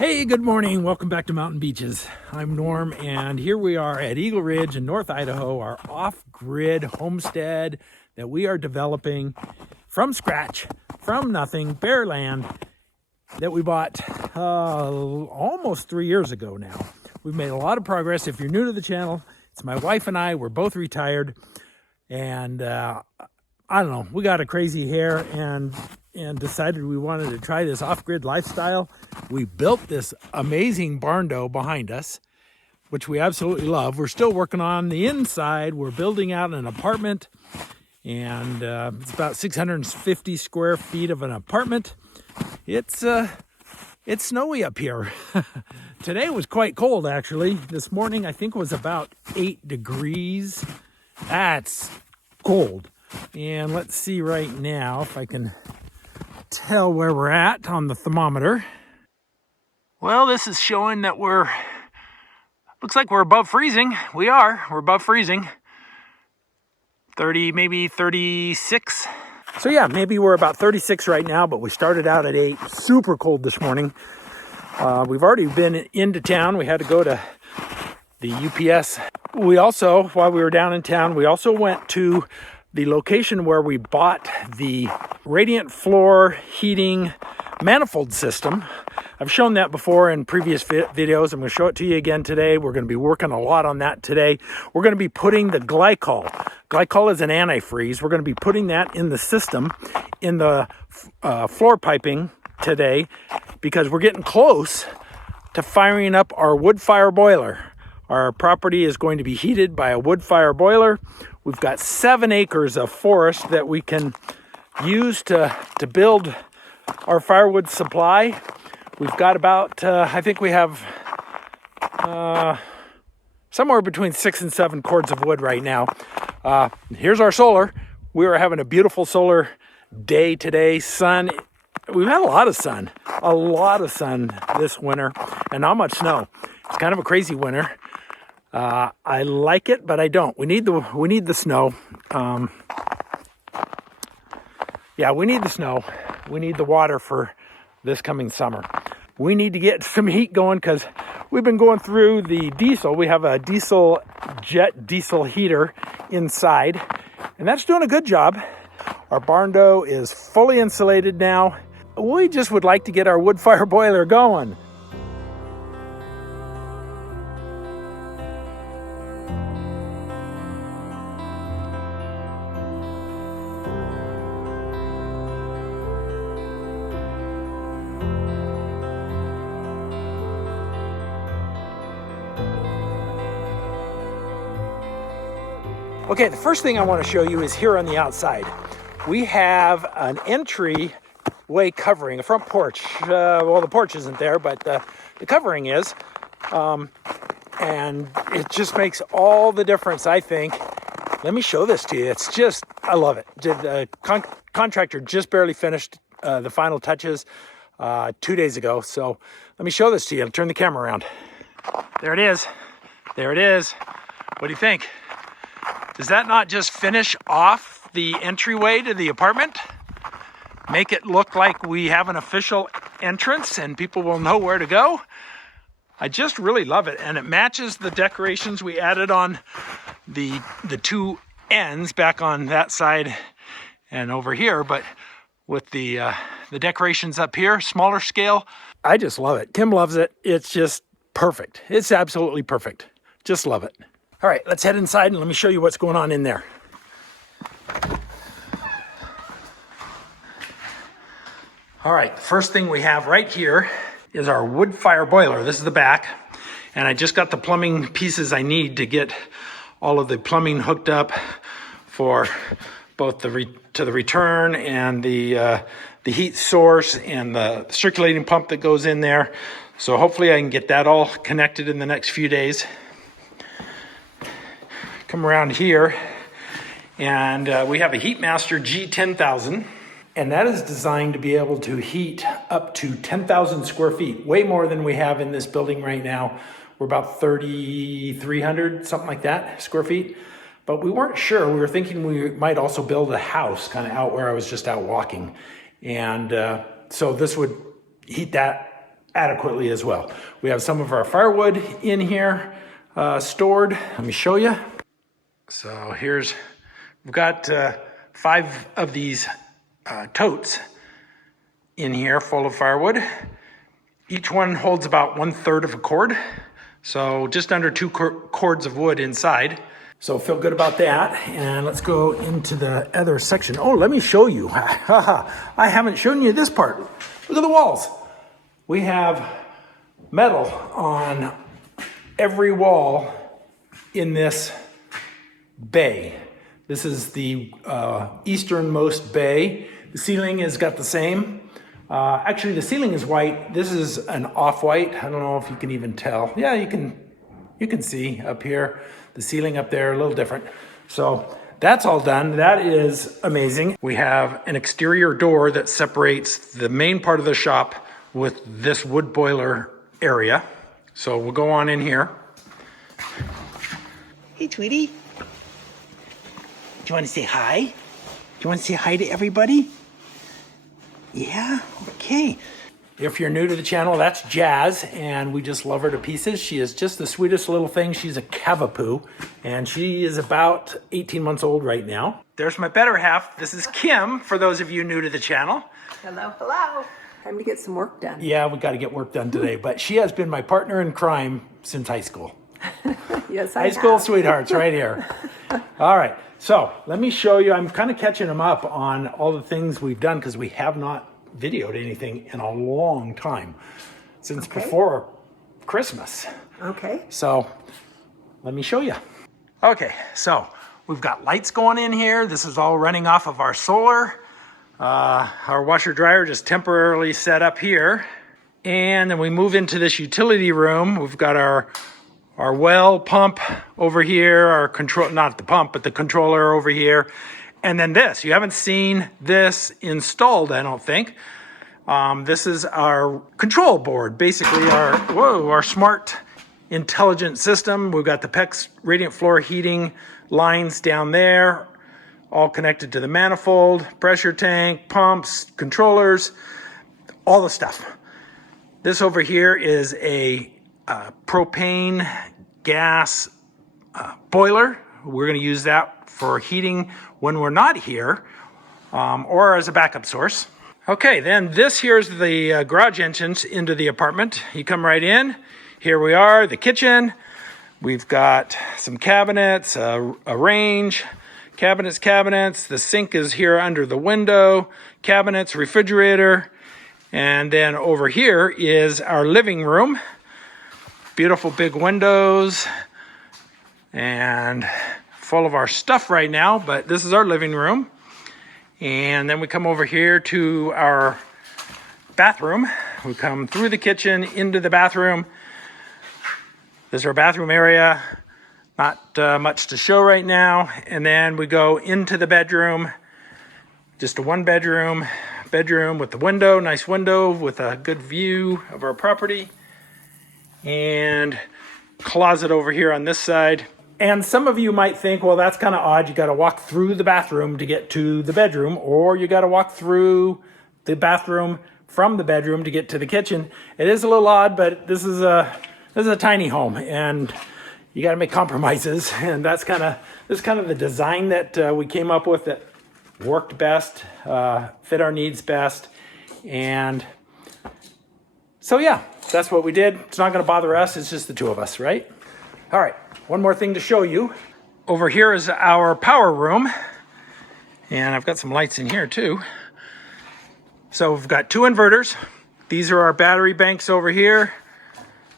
Hey, good morning. Welcome back to Mountain Beaches. I'm Norm, and here we are at Eagle Ridge in North Idaho, our off-grid homestead that we are developing from scratch, from nothing, bare land that we bought almost 3 years ago now. We've made a lot of progress. If you're new to the channel, it's my wife and I. We're both retired, and I don't know, we got a crazy hair and decided we wanted to try this off-grid lifestyle. We built this amazing barn dough behind us, which we absolutely love. We're still working on the inside. We're building out an apartment, and it's about 650 square feet of an apartment. It's snowy up here. Today was quite cold, actually. This morning, I think, was about 8 degrees. That's cold. And let's see right now if I can tell where we're at on the thermometer. Well, this is showing that looks like we're above freezing. We're above freezing. 30, maybe 36. So yeah, maybe we're about 36 right now, but we started out at 8. Super cold this morning. We've already been into town. We had to go to the UPS. We also, while we were down in town, we also went to the location where we bought the radiant floor heating manifold system. I've shown that before in previous videos. I'm going to show it to you again today. We're going to be working a lot on that today. We're going to be putting the glycol. Glycol is an antifreeze. We're going to be putting that in the system, in the floor piping today, because we're getting close to firing up our wood fire boiler. Our property is going to be heated by a wood fire boiler. We've got 7 acres of forest that we can use to build our firewood supply. We've got about, I think we have somewhere between 6 and 7 cords of wood right now. Here's our solar. We are having a beautiful solar day today. Sun. We've had a lot of sun this winter, and not much snow. It's kind of a crazy winter. I like it, but I don't. We need the snow. Yeah, we need the snow. We need the water for this coming summer. We need to get some heat going because we've been going through the diesel. We have a jet diesel heater inside, and that's doing a good job. Our barn dough is fully insulated now. We just would like to get our wood fire boiler going. Okay, the first thing I want to show you is here on the outside. We have an entryway covering, a front porch. Well, the porch isn't there, but the covering is. And it just makes all the difference, I think. Let me show this to you. It's just, I love it. The contractor just barely finished the final touches 2 days ago. So let me show this to you. I'll turn the camera around. There it is. There it is. What do you think? Does that not just finish off the entryway to the apartment? Make it look like we have an official entrance and people will know where to go? I just really love it, and it matches the decorations we added on the two ends back on that side and over here, but with the decorations up here, smaller scale. I just love it. Kim loves it. It's just perfect. It's absolutely perfect. Just love it. All right, let's head inside and let me show you what's going on in there. All right, the first thing we have right here is our wood fire boiler. This is the back, and I just got the plumbing pieces I need to get all of the plumbing hooked up for both the return and the heat source and the circulating pump that goes in there. So hopefully I can get that all connected in the next few days. Come around here, and we have a Heatmaster G10000, and that is designed to be able to heat up to 10,000 square feet, way more than we have in this building right now. We're about 3,300, something like that, square feet. But we weren't sure. We were thinking we might also build a house kind of out where I was just out walking. And so this would heat that adequately as well. We have some of our firewood in here stored. Let me show you. So we've got 5 of these totes in here full of firewood. Each one holds about 1/3 of a cord. So just under 2 cords of wood inside. So feel good about that. And let's go into the other section. Oh, let me show you. I haven't shown you this part. Look at the walls. We have metal on every wall in this bay. This is the easternmost bay. The ceiling has got the same. Actually, the ceiling is white. This is an off-white. I don't know if you can even tell. Yeah, you can see up here. The ceiling up there, a little different. So that's all done. That is amazing. We have an exterior door that separates the main part of the shop with this wood boiler area. So we'll go on in here. Hey, Tweety. Do you want to say hi? Do you want to say hi to everybody? Yeah, okay. If you're new to the channel, that's Jazz, and we just love her to pieces. She is just the sweetest little thing. She's a cavapoo, and she is about 18 months old right now. There's my better half. This is Kim, for those of you new to the channel. Hello, hello. Time to get some work done. Yeah, we got to get work done today, but she has been my partner in crime since high school. Yes, High school sweethearts right here. All right, so let me show you. I'm kind of catching them up on all the things we've done because we have not videoed anything in a long time, since before Christmas. Okay. So let me show you. Okay, so we've got lights going in here. This is all running off of our solar. Our washer dryer just temporarily set up here. And then we move into this utility room. We've got our well pump over here, our control, not the pump, but the controller over here. And then this, you haven't seen this installed, I don't think. This is our control board, basically our smart intelligent system. We've got the PEX radiant floor heating lines down there, all connected to the manifold, pressure tank, pumps, controllers, all the stuff. This over here is a propane gas boiler. We're going to use that for heating when we're not here, or as a backup source. Okay, then this here is the garage entrance into the apartment. You come right in. Here we are, the kitchen. We've got some cabinets, a range, cabinets. The sink is here under the window, cabinets, refrigerator. And then over here is our living room. Beautiful big windows and full of our stuff right now, but this is our living room. And then we come over here to our bathroom. We come through the kitchen into the bathroom. This is our bathroom area. Not much to show right now. And then we go into the bedroom. Just a 1-bedroom with the window, nice window with a good view of our property. And closet over here on this side. And some of you might think, well, that's kind of odd. You got to walk through the bathroom to get to the bedroom, or you got to walk through the bathroom from the bedroom to get to the kitchen. It is a little odd, but this is a tiny home, and you got to make compromises. And that's kind of the design that we came up with that worked best, fit our needs best, and so yeah, that's what we did. It's not going to bother us. It's just the two of us, right? All right, one more thing to show you. Over here is our power room. And I've got some lights in here too. So we've got 2 inverters. These are our battery banks over here.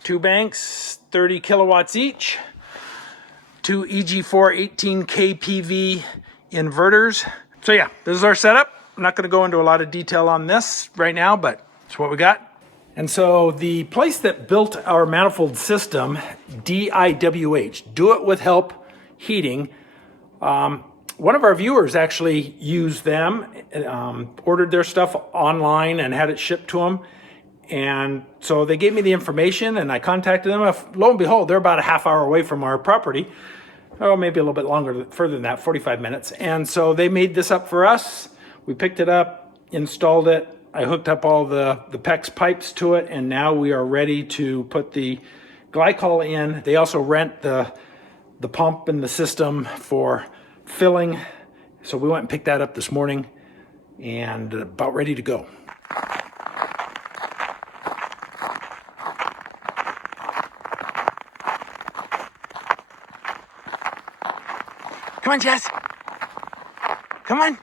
2 banks, 30 kilowatts each. 2 EG4 18 kPV inverters. So yeah, this is our setup. I'm not going to go into a lot of detail on this right now, but it's what we got. And so the place that built our manifold system, DIWH, Do It With Help Heating, one of our viewers actually used them, ordered their stuff online and had it shipped to them. And so they gave me the information and I contacted them. Lo and behold, they're about a half hour away from our property. Oh, maybe a little bit longer, further than that, 45 minutes. And so they made this up for us. We picked it up, installed it, I hooked up all the PEX pipes to it, and now we are ready to put the glycol in. They also rent the pump and the system for filling. So we went and picked that up this morning and about ready to go. Come on, Jess. Come on.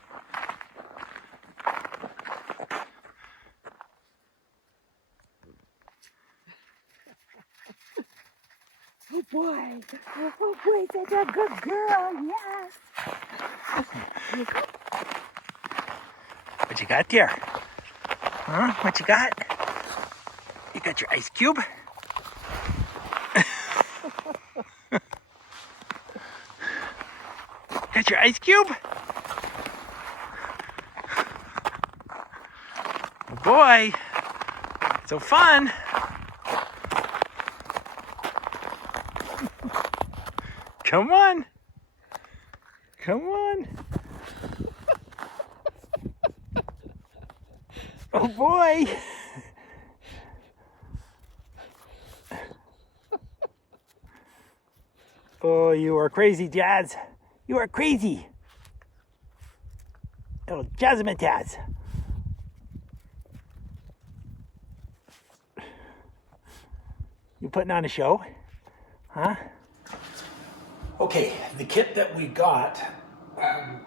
Oh boy, such a good girl, yes. What you got there? Huh? What you got? You got your ice cube? Got your ice cube? Oh boy, so fun. Come on. Come on. Oh boy. Oh, you are crazy, Jazz. You are crazy. Little Jazzmatazz. You putting on a show? Huh? Okay, the kit that we got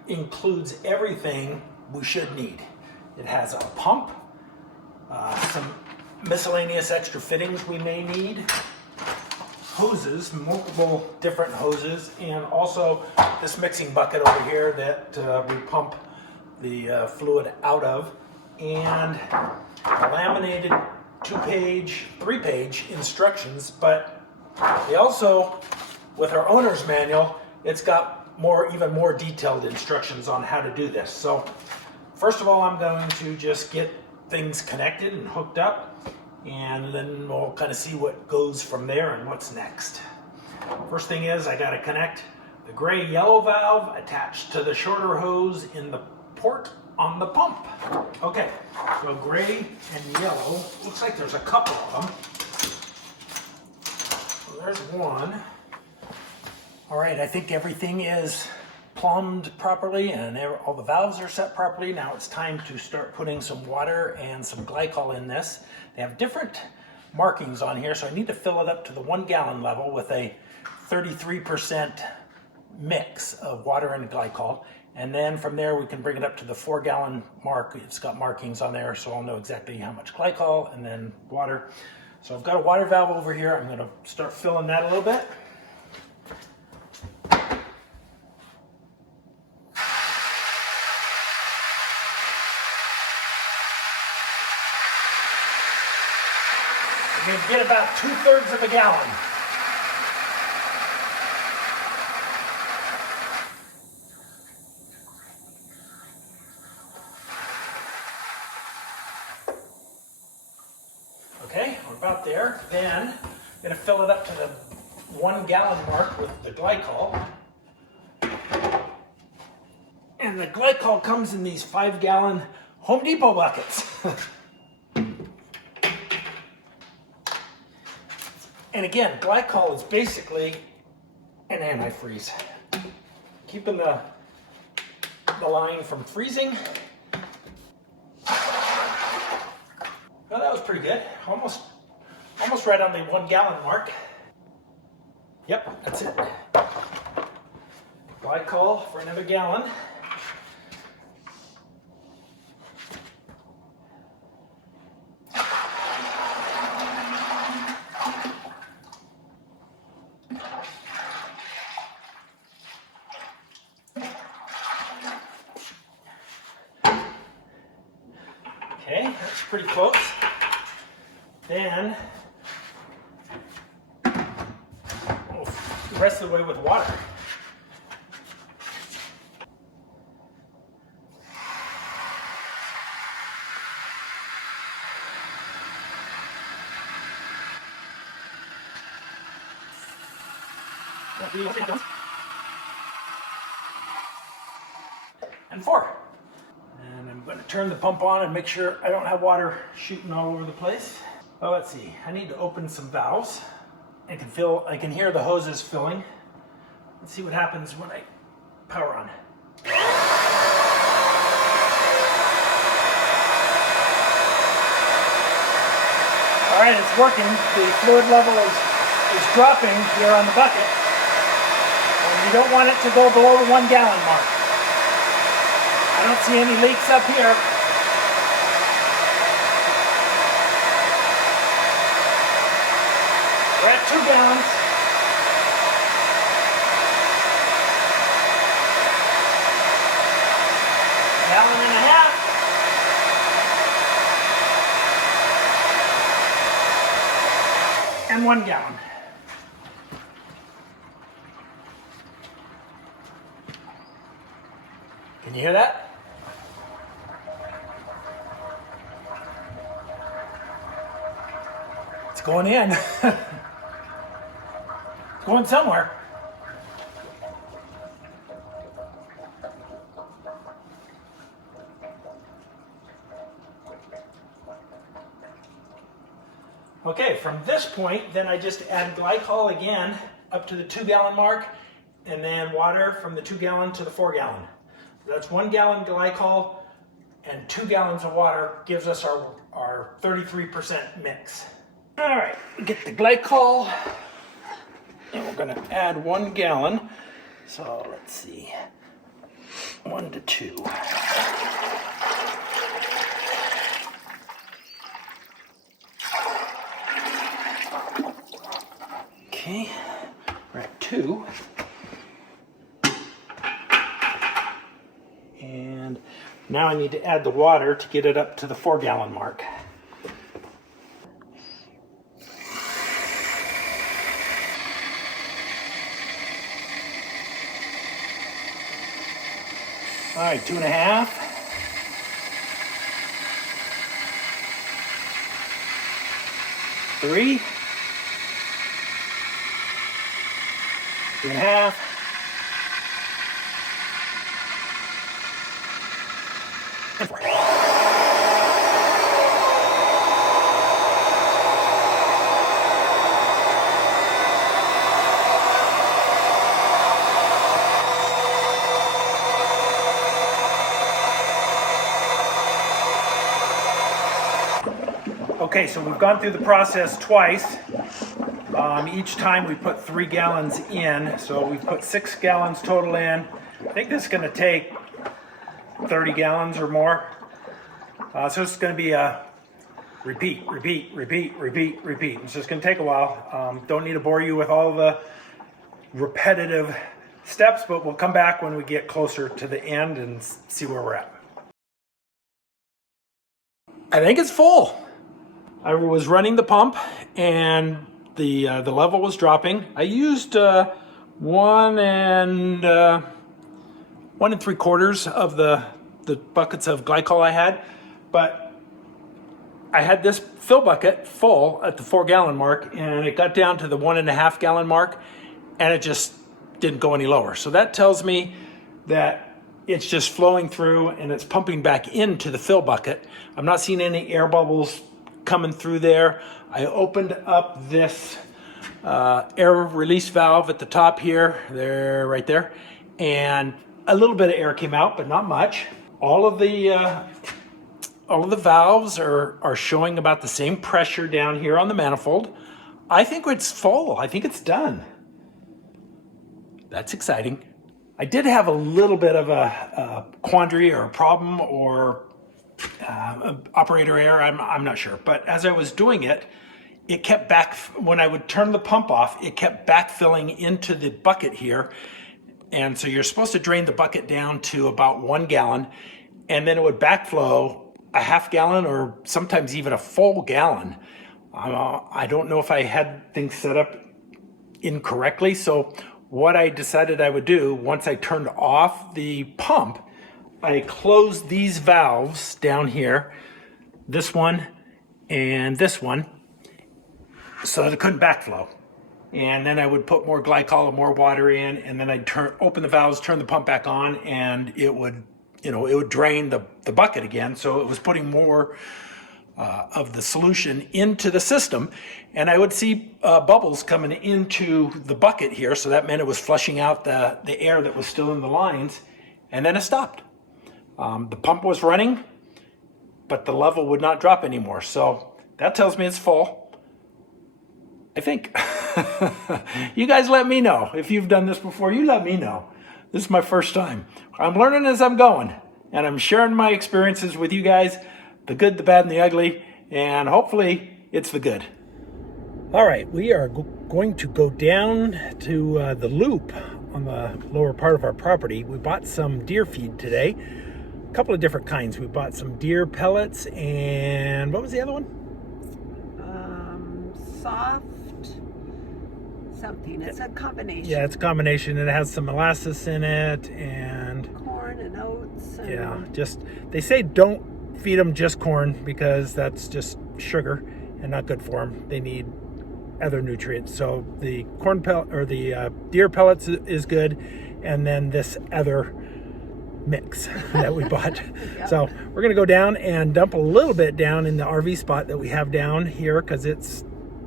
includes everything we should need. It has a pump, some miscellaneous extra fittings we may need, hoses, multiple different hoses, and also this mixing bucket over here that we pump the fluid out of, and a laminated 2-page, 3-page instructions, but they also, with our owner's manual, it's got even more detailed instructions on how to do this. So first of all, I'm going to just get things connected and hooked up, and then we'll kind of see what goes from there and what's next. First thing is I got to connect the gray-yellow valve attached to the shorter hose in the port on the pump. Okay, so gray and yellow, looks like there's a couple of them. So there's one. All right, I think everything is plumbed properly and all the valves are set properly. Now it's time to start putting some water and some glycol in this. They have different markings on here, so I need to fill it up to the 1 gallon level with a 33% mix of water and glycol. And then from there we can bring it up to the 4 gallon mark. It's got markings on there, so I'll know exactly how much glycol and then water. So I've got a water valve over here. I'm gonna start filling that a little bit. You're gonna get about 2/3 of a gallon. Okay, we're about there. Then I'm gonna fill it up to the 1 gallon mark with the glycol. And the glycol comes in these 5 gallon Home Depot buckets. And again, glycol is basically an antifreeze, keeping the line from freezing. Well, that was pretty good. Almost right on the 1 gallon mark. Yep, that's it. Glycol for another gallon. Okay, that's pretty close. Then we'll the rest of the way with water. And 4. And I'm going to turn the pump on and make sure I don't have water shooting all over the place. Well, let's see. I need to open some valves. I can hear the hoses filling. Let's see what happens when I power on. All right, it's working. The fluid level is dropping here on the bucket. And you don't want it to go below the 1 gallon mark. I don't see any leaks up here. We're at 2 gallons. Gallon and a half. And 1 gallon. Can you hear that? It's going in. It's going somewhere. Okay, from this point, then I just add glycol again up to the 2 gallon mark, and then water from the 2 gallon to the 4 gallon. That's 1 gallon glycol and 2 gallons of water gives us our 33% mix. All right, get the glycol, and we're gonna add 1 gallon. So let's see, 1 to 2. Okay, we're at 2. And now I need to add the water to get it up to the 4 gallon mark. All right, 2.5. 3. 2.5. And 4. Okay, so we've gone through the process twice. Each time we put 3 gallons in, so we've put 6 gallons total in. I think this is going to take 30 gallons or more. So it's going to be a repeat. It's just going to take a while. Don't need to bore you with all the repetitive steps, but we'll come back when we get closer to the end and see where we're at. I think it's full. I was running the pump and the level was dropping. I used 1 3/4 of the buckets of glycol I had, but I had this fill bucket full at the 4 gallon mark, and it got down to the 1.5 gallon mark, and it just didn't go any lower. So that tells me that it's just flowing through and it's pumping back into the fill bucket. I'm not seeing any air bubbles coming through there. I opened up this air release valve at the top here, right there, and a little bit of air came out, but not much. All of the valves are showing about the same pressure down here on the manifold. I think it's full. I think it's done. That's exciting. I did have a little bit of a quandary or a problem or operator error, I'm not sure. But as I was doing it, it kept when I would turn the pump off, it kept backfilling into the bucket here. And so you're supposed to drain the bucket down to about 1 gallon, and then it would backflow a 1/2 gallon or sometimes even a full gallon. I don't know if I had things set up incorrectly. So what I decided I would do, once I turned off the pump, I closed these valves down here, this one and this one, so that it couldn't backflow. And then I would put more glycol and more water in, and then I'd open the valves, turn the pump back on, and it would it would drain the bucket again. So it was putting more of the solution into the system, and I would see bubbles coming into the bucket here. So that meant it was flushing out the air that was still in the lines, and then it stopped. The pump was running, but the level would not drop anymore. So that tells me it's full, I think. You guys let me know. If you've done this before, you let me know. This is my first time. I'm learning as I'm going, and I'm sharing my experiences with you guys, the good, the bad, and the ugly, and hopefully it's the good. All right, we are going to go down to the loop on the lower part of our property. We bought some deer feed today, a couple of different kinds. We bought some deer pellets, and what was the other one? Soft something. It's a combination. Yeah, it's a combination. It has some molasses in it and corn and oats. And yeah, just they say don't feed them just corn because that's just sugar and not good for them. They need other nutrients. So the corn pellet or the deer pellets is good, and then this other mix that we bought. Yep. So we're gonna go down and dump a little bit down in the RV spot that we have down here because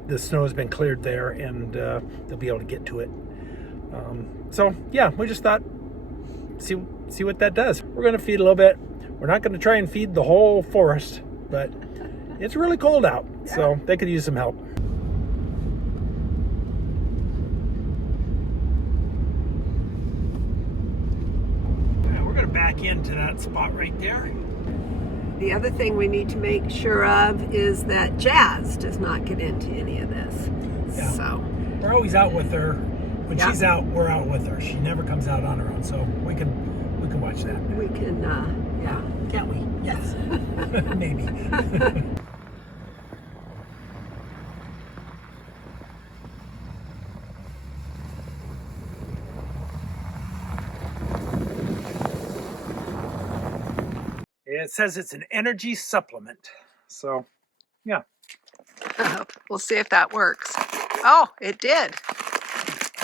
the snow has been cleared there, and they'll be able to get to it. So yeah, we just thought see what that does. We're gonna feed a little bit. We're not gonna try and feed the whole forest, but it's really cold out, so they could use some help. We're gonna back into that spot right there. the other thing we need to make sure of is that Jazz does not get into any of this. Yeah. So we're always out with her. When Yeah. she's out, we're out with her. She never comes out on her own, so we can watch that. we can, yeah. Can't we? Yes. Maybe. It says it's an energy supplement. So, yeah. We'll see if that works. Oh, it did.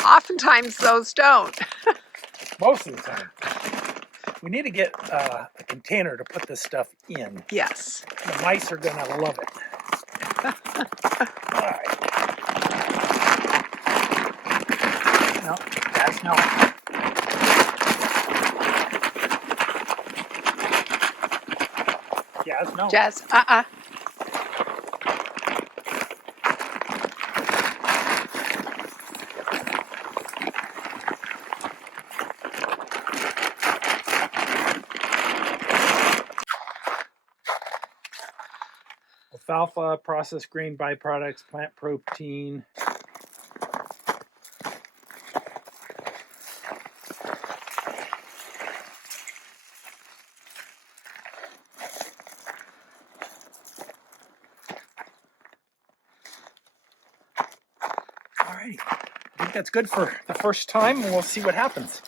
Oftentimes those don't. Most of the time. We need to get a container to put this stuff in. Yes. The mice are going to love it. All right. No, that's no. Jazz, no. Jazz, Alfalfa, processed grain byproducts, plant protein. Alrighty, I think that's good for the first time, and we'll see what happens.